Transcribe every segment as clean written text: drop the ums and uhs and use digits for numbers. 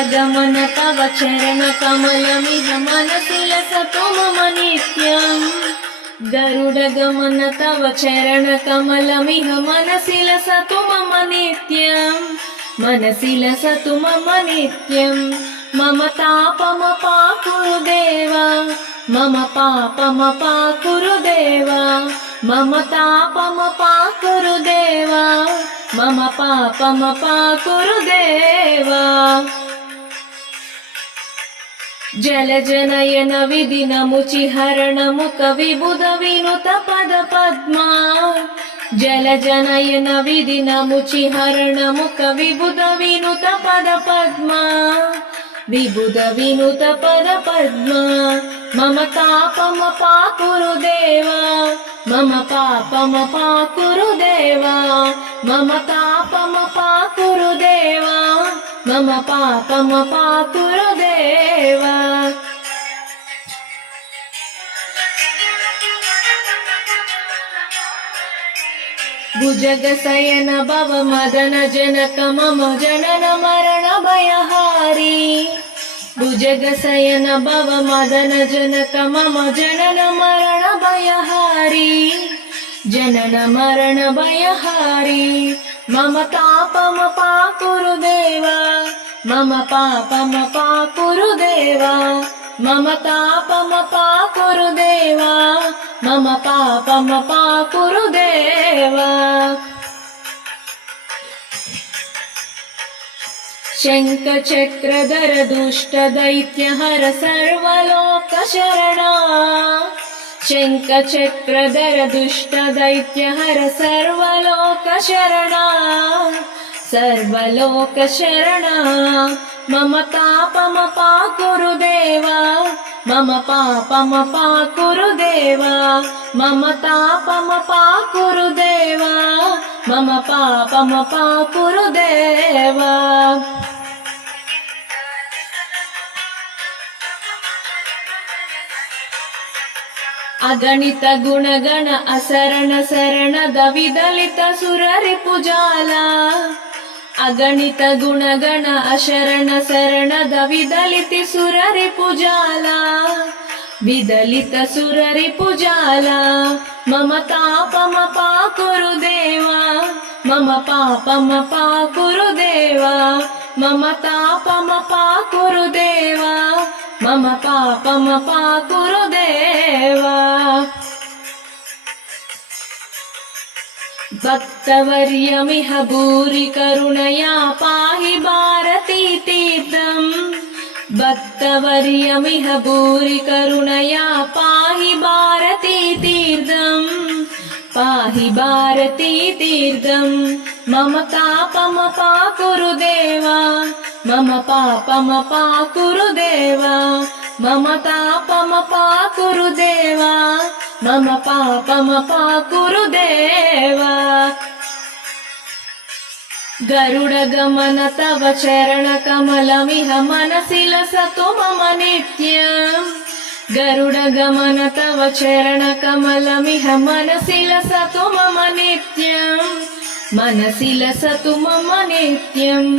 गरुडगमन तव चरणकमलमिह मनसि लसतु मम नित्यम् गरुडगमन तव चरणकमलमिह मनसि लसतु मम नित्यम् मनसि लसतु मम नित्यम् मम तापमपाकुरु देव मम पापमपाकुरु देव मम तापमपाकुरु देव मम पापमपाकुरु देव जलजनयन विधिनमुचिहरण मुख विबुध विनुत पद पद्मा जलजनयन विधिनमुचिहरण मुख विबुध विनुत पद पद्मा विबुध विनुत पद पद्मा मम तापमपाकुरु देव मम पापमपाकुरु देव मम तापमपाकुरु देव मम पापमपाकुरु देव भुजगशयन भव मदन जनक मम जनन मरण भयहारी भुजगशयन भव मदन जनक मम जनन मरण भयहारी जनन मरण भयहारी मम तापमपाकुरु देव मम पापमपाकुरु देव मम तापमपाकुरु देव मम पापमपाकुरु देव शङ्खचक्रधर दुष्ट दैत्यहर सर्वलोकशरणा शङ्खचक्रधर दुष्ट दैत्यहर सर्वलोकशरणा सर्वलोकशरणा मम तापमपाकुरु देव मम पापमपाकुरु देव मम तापमपाकुरु देव मम पापमपाकुरु देव अगणित गुणगण असरण शरणद विदलित सुररिपुजाला अगणित गुणगण अशरण शरणद विदलिति सुररिपुजाला विदलित सुररिपुजाला मम तापमपाकुरु देव मम पापमपाकुरु देव मम तापमपाकुरु देव मम पापमपाकुरु देव भक्तवर्यमिह भूरि करुणया पाहि भारती तीर्थम् भक्तवर्यमिह भूरि करुणया पाहि भारती तीर्थम् पाहि भारती तीर्थम् मम तापमपाकुरु देव मम पापमपाकुरु देव मम तापमपाकुरु देव मम पापमपाकुरु देव गरुडगमन तव चरणकमलमिह मनसि लसतु मम नित्यम् गरुडगमन तव चरणकमलमिह मनसि लसतु मम नित्यम् मनसि लसतु मम नित्यम्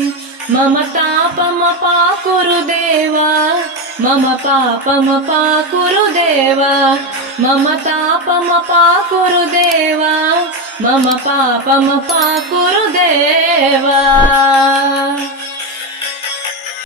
मम तापमपाकुरु देव मम पापमपाकुरु देव मम तापमपाकुरु देव मम पापमपाकुरु देव।